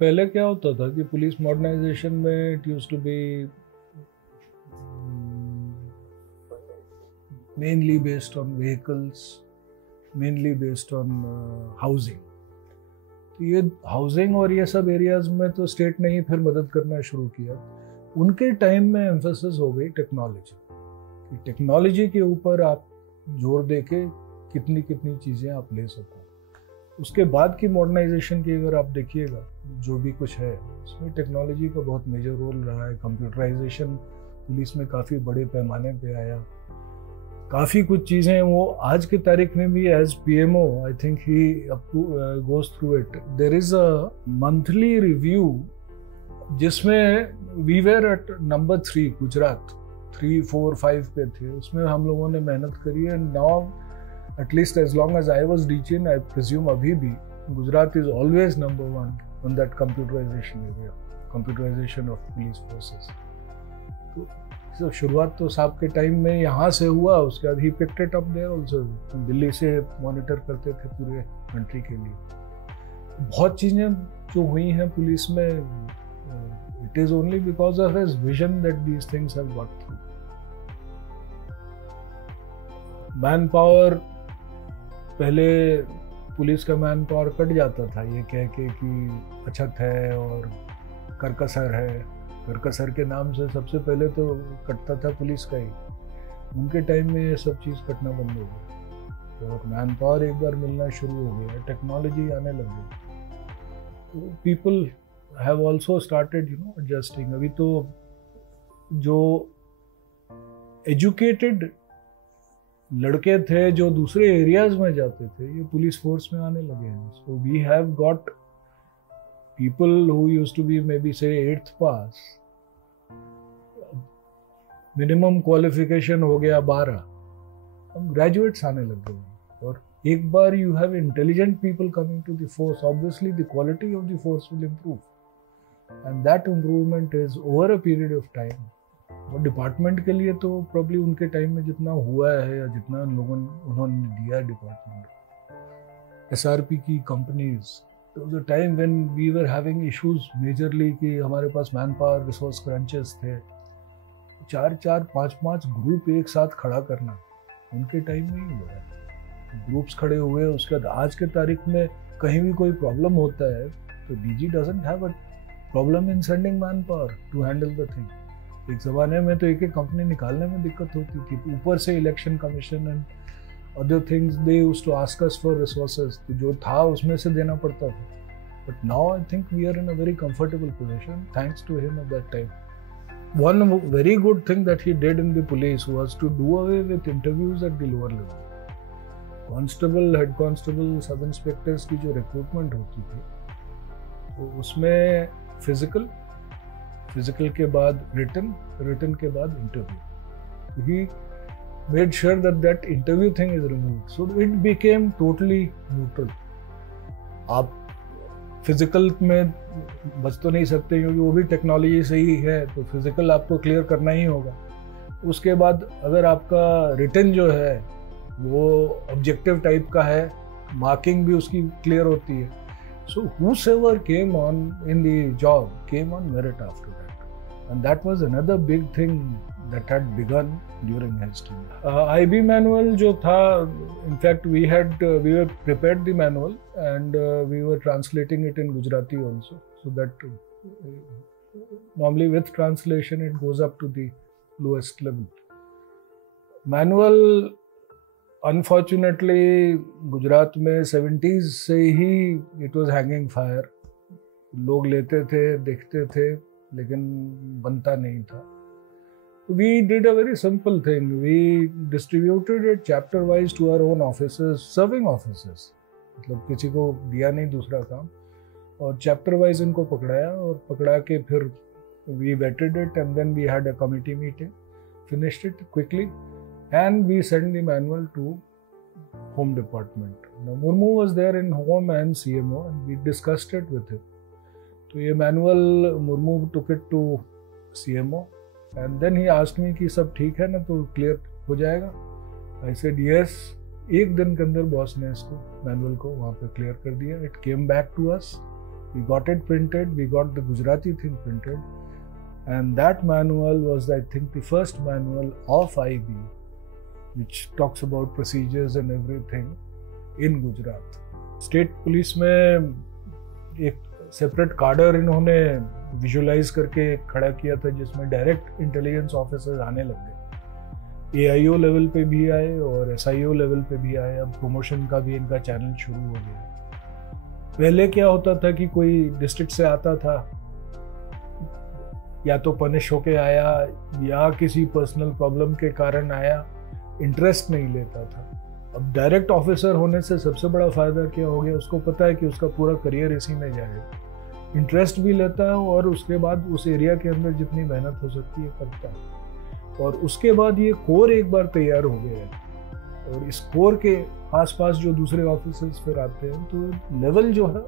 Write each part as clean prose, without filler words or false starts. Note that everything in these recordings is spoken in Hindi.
पहले क्या होता था कि पुलिस मॉडर्नाइजेशन में it used to be mainly based on vehicles, mainly based on housing. तो ये हाउसिंग और ये सब एरियाज में तो स्टेट ने ही फिर मदद करना शुरू किया। उनके टाइम में एम्फेसिस हो गई टेक्नोलॉजी कि टेक्नोलॉजी के ऊपर आप जोर दे के कितनी कितनी चीज़ें आप ले सको। उसके बाद की मॉडर्नाइजेशन की अगर आप देखिएगा जो भी कुछ है उसमें टेक्नोलॉजी का बहुत मेजर रोल रहा है। कंप्यूटराइजेशन पुलिस में काफ़ी बड़े पैमाने पे आया। काफ़ी कुछ चीज़ें वो आज की तारीख में भी as PMO I think he goes through it. There is a monthly review जिसमें we were at number 3 Gujarat 3, 4, 5 पे थे। उसमें हम लोगों ने मेहनत करी है। Now at least as long as I was teaching, I presume अभी भी Gujarat is always number 1 on that computerization area, computerization of police forces. तो शुरुआत तो साहब के टाइम में यहाँ से हुआ, उसके बाद ही picked it up there also. Delhi से मॉनिटर करते थे पूरे कंट्री के लिए। बहुत चीज़ें जो हुई हैं पुलिस में, it is only because of his vision that these things have got through. Man power, पहले पुलिस का मैन पावर कट जाता था ये कह के कि अछत है और करकसर है। करकसर के नाम से सबसे पहले तो कटता था पुलिस का ही। उनके टाइम में ये सब चीज़ कटना बंद हो गया और मैन पावर एक बार मिलना शुरू हो गया, टेक्नोलॉजी आने लग गई। तो people have also started adjusting. अभी तो जो एजुकेटेड लड़के थे जो दूसरे एरियाज में जाते थे ये पुलिस फोर्स में आने लगे हैं। So we have got people who used to be may be से 8th पास, मिनिमम क्वालिफिकेशन हो गया 12, हम ग्रेजुएट्स आने लग गए। और एक बार you have intelligent people coming to the force, obviously the quality of the force will improve and that improvement is over a period of time. और डिपार्टमेंट के लिए तो प्रॉब्ली उनके टाइम में जितना हुआ है या जितना उन्होंने दिया है डिपार्टमेंट, एसआरपी की कंपनीज, तो time when we were having issues majorly कि हमारे पास मैन पावर रिसोर्स क्रंचेस थे, 4-4, 5-5 ग्रुप एक साथ खड़ा करना उनके टाइम में ही हुआ है। ग्रुप्स खड़े हुए, उसके बाद आज के तारीख में कहीं भी कोई प्रॉब्लम होता है तो DG doesn't have a problem in sending manpower to handle the thing. एक ज़माने में तो एक एक कंपनी निकालने में दिक्कत होती थी, ऊपर से election commission and other things they used to ask us for resources, तो जो था उसमें से देना पड़ता था। But now I think we are in a very comfortable position thanks to him at that time. One very good thing that he did in the police was to do away with interviews at the lower level. Constable, head constable, सब इंस्पेक्टर्स की जो रिक्रूटमेंट होती थी तो उसमें फिजिकल के बाद रिटन के बाद interview. He made sure that interview thing is removed, so it became totally neutral. आप फिजिकल में बच तो नहीं सकते क्योंकि वो भी टेक्नोलॉजी से ही है, तो फिजिकल आपको क्लियर करना ही होगा। उसके बाद अगर आपका रिटन जो है वो ऑब्जेक्टिव टाइप का है, मार्किंग भी उसकी क्लियर होती है। सो whosoever came on in the job came on merit after that, and that was another big thing that had begun during his tenure. IB manual जो था, in fact we were prepared the manual and we were translating it in Gujarati also, so that normally with translation it goes up to the lowest level. Manual unfortunately Gujarat में 70s से ही it was hanging fire. लोग लेते थे, देखते थे, लेकिन बनता नहीं था। We did a very simple thing. We distributed it chapter wise to our own officers, serving officers. मतलब किसी को दिया नहीं दूसरा काम, और chapter wise इनको पकड़ाया और पकड़ा के फिर we vetted it and then we had a committee meeting, finished it quickly and we sent the manual to Home Department. Now Murmu was there in Home and CMO and we discussed it with him. तो ये manual Murmu took it to CMO. And then he asked me कि सब ठीक है ना, तो क्लियर हो जाएगा। I said yes। एक दिन के अंदर बॉस ने इसको मैनुअल को वहाँ पे क्लियर कर दिया। It came back to us We got it printed, we got the Gujarati thing printed, and that manual was, I think, the first manual of IB, which talks about procedures and everything in Gujarat. State police में एक सेपरेट कार्डर इन्होंने विजुलाइज करके खड़ा किया था, जिसमें डायरेक्ट इंटेलिजेंस ऑफिसर्स आने लग गए। AIO लेवल पे भी आए और SIO लेवल पे भी आए। अब प्रमोशन का भी इनका चैनल शुरू हो गया। पहले क्या होता था कि कोई डिस्ट्रिक्ट से आता था, या तो पनिश होके आया या किसी पर्सनल प्रॉब्लम के कारण आया, इंटरेस्ट नहीं लेता था। अब डायरेक्ट ऑफिसर होने से सबसे बड़ा फायदा क्या हो गया, उसको पता है कि उसका पूरा करियर इसी में जाएगा, इंटरेस्ट भी लेता है और उसके बाद उस एरिया के अंदर जितनी मेहनत हो सकती है करता है। और उसके बाद ये कोर एक बार तैयार हो गया है और इस कोर के आसपास जो दूसरे ऑफिसर्स फिर आते हैं, तो लेवल जो है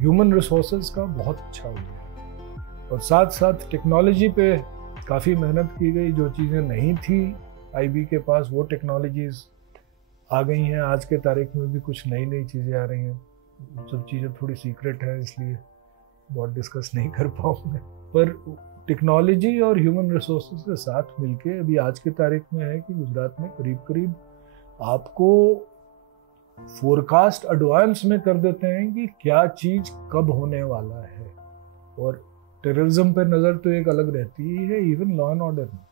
ह्यूमन रिसोर्सेज का बहुत अच्छा हो गया। और साथ साथ टेक्नोलॉजी पे काफ़ी मेहनत की गई। जो चीज़ें नहीं थी IB के पास, वो टेक्नोलॉजीज़ आ गई हैं। आज के तारीख में भी कुछ नई नई चीज़ें आ रही हैं। सब चीज़ें थोड़ी सीक्रेट हैं, इसलिए बहुत डिस्कस नहीं कर पाऊंगा। पर टेक्नोलॉजी और ह्यूमन रिसोर्सेज के साथ मिलके अभी आज की तारीख में है कि गुजरात में करीब करीब आपको फोरकास्ट एडवांस में कर देते हैं कि क्या चीज़ कब होने वाला है। और टेररिज्म पे नज़र तो एक अलग रहती ही है, इवन लॉ एंड ऑर्डर में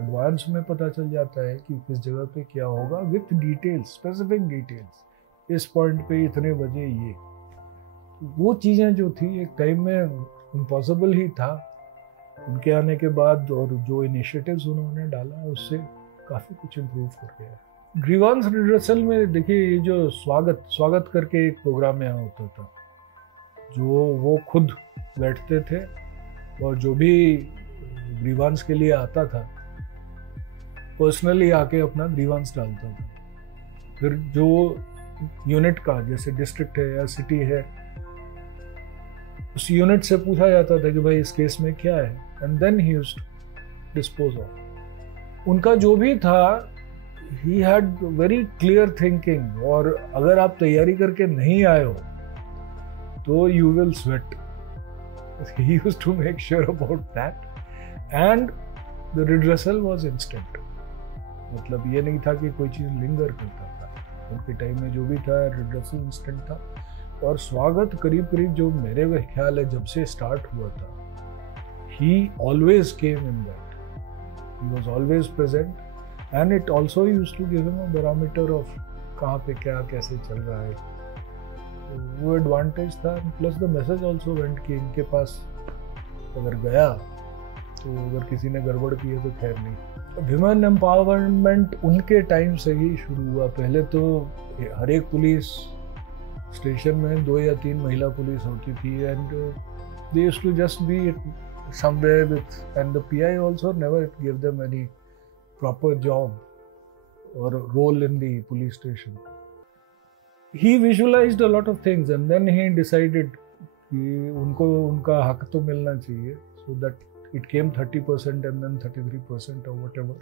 एडवांस में पता चल जाता है कि किस जगह पे क्या होगा, विथ डिटेल्स, स्पेसिफिक डिटेल्स। इस पॉइंट पे इतने बजे ये, वो चीज़ें जो थी एक टाइम में इम्पॉसिबल ही था। उनके आने के बाद और जो इनिशिएटिव्स उन्होंने डाला उससे काफ़ी कुछ इम्प्रूव हो गया है। ग्रीवांस रिड्रेसल में देखिए, ये जो स्वागत करके एक प्रोग्राम यहाँ होता था, जो वो खुद बैठते थे और जो भी ग्रीवांस के लिए आता था पर्सनली आके अपना ग्रीवांस डालता था। फिर जो यूनिट का, जैसे डिस्ट्रिक्ट है या सिटी है, उस यूनिट से पूछा जाता था कि भाई इस केस में क्या है, and then he used to dispose of. उनका जो भी था, he had very clear thinking. और अगर आप तैयारी करके नहीं आए हो तो you will sweat. He used to make sure about that, and the redressal was instant. मतलब ये नहीं था कि कोई चीज़ लिंगर करता था। उनके टाइम में जो भी था redressal instant था। और स्वागत करीब करीब जो मेरे ख्याल है जब से स्टार्ट हुआ था, he always came in that. He was always present, and it also used to give him a barometer of कहाँ पे क्या कैसे चल रहा है। वो एडवांटेज था। Plus the message also went कि इनके पास अगर गया तो अगर किसी ने गड़बड़ की है तो खैर नहीं। विमेन एम्पावरमेंट उनके टाइम से ही शुरू हुआ। पहले तो हर एक पुलिस स्टेशन में 2 या 3 महिला पुलिस होती थी, and they used to just be somewhere with, and the PI also never give them any proper job और role in the police station. He visualized a lot of things, and then he decided कि उनको उनका हक तो मिलना चाहिए, so that it came 30% and then 33% or whatever,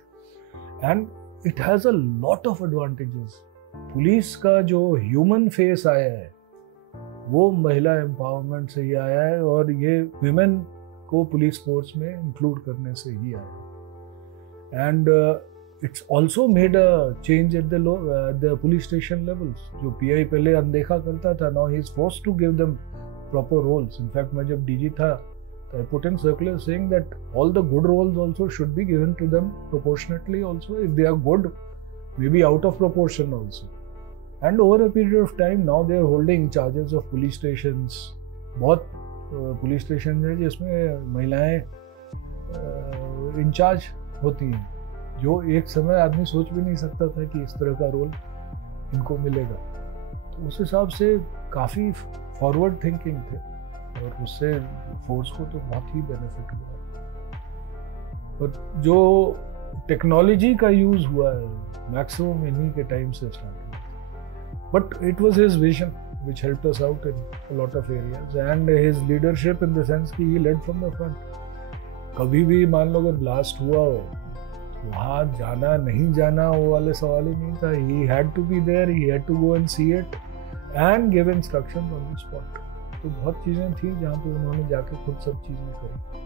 and it has a lot of advantages. Police का जो ह्यूमन फेस आया है वो महिला एम्पावरमेंट से ही आया है, और ये विमेन को पुलिस फोर्स में इंक्लूड करने से ही आया है। And it's also made a change at the police station levels. जो PI पहले अनदेखा करता था, now he is forced to give them proper roles. In fact, मैं जब DG था, I put in circular saying that all the good roles also should be given to them proportionately also. If they are good, maybe out of proportion also. And over a period of time, now they are holding charges of police stations. बहुत police stations हैं जिसमें महिलाएं इंचार्ज होती हैं, जो एक समय आदमी सोच भी नहीं सकता था कि इस तरह का रोल इनको मिलेगा। तो उस हिसाब से काफ़ी फॉरवर्ड थिंकिंग थे, और उससे फोर्स को तो बहुत ही बेनिफिट हुआ। और जो टेक्नोलॉजी का यूज़ हुआ है मैक्सिमम इन्हीं के टाइम से स्टार्ट हुआ। But it was his vision which helped us out in a lot of areas, and his leadership in the sense कि he led from the front। कभी भी मान लो अगर ब्लास्ट हुआ हो, वहाँ जाना नहीं जाना वो वाले सवाल ही नहीं था। He had to be there, he had to go and see it and give instructions on the spot। तो बहुत चीज़ें थी जहाँ पे उन्होंने जाके खुद सब चीज़ें करी।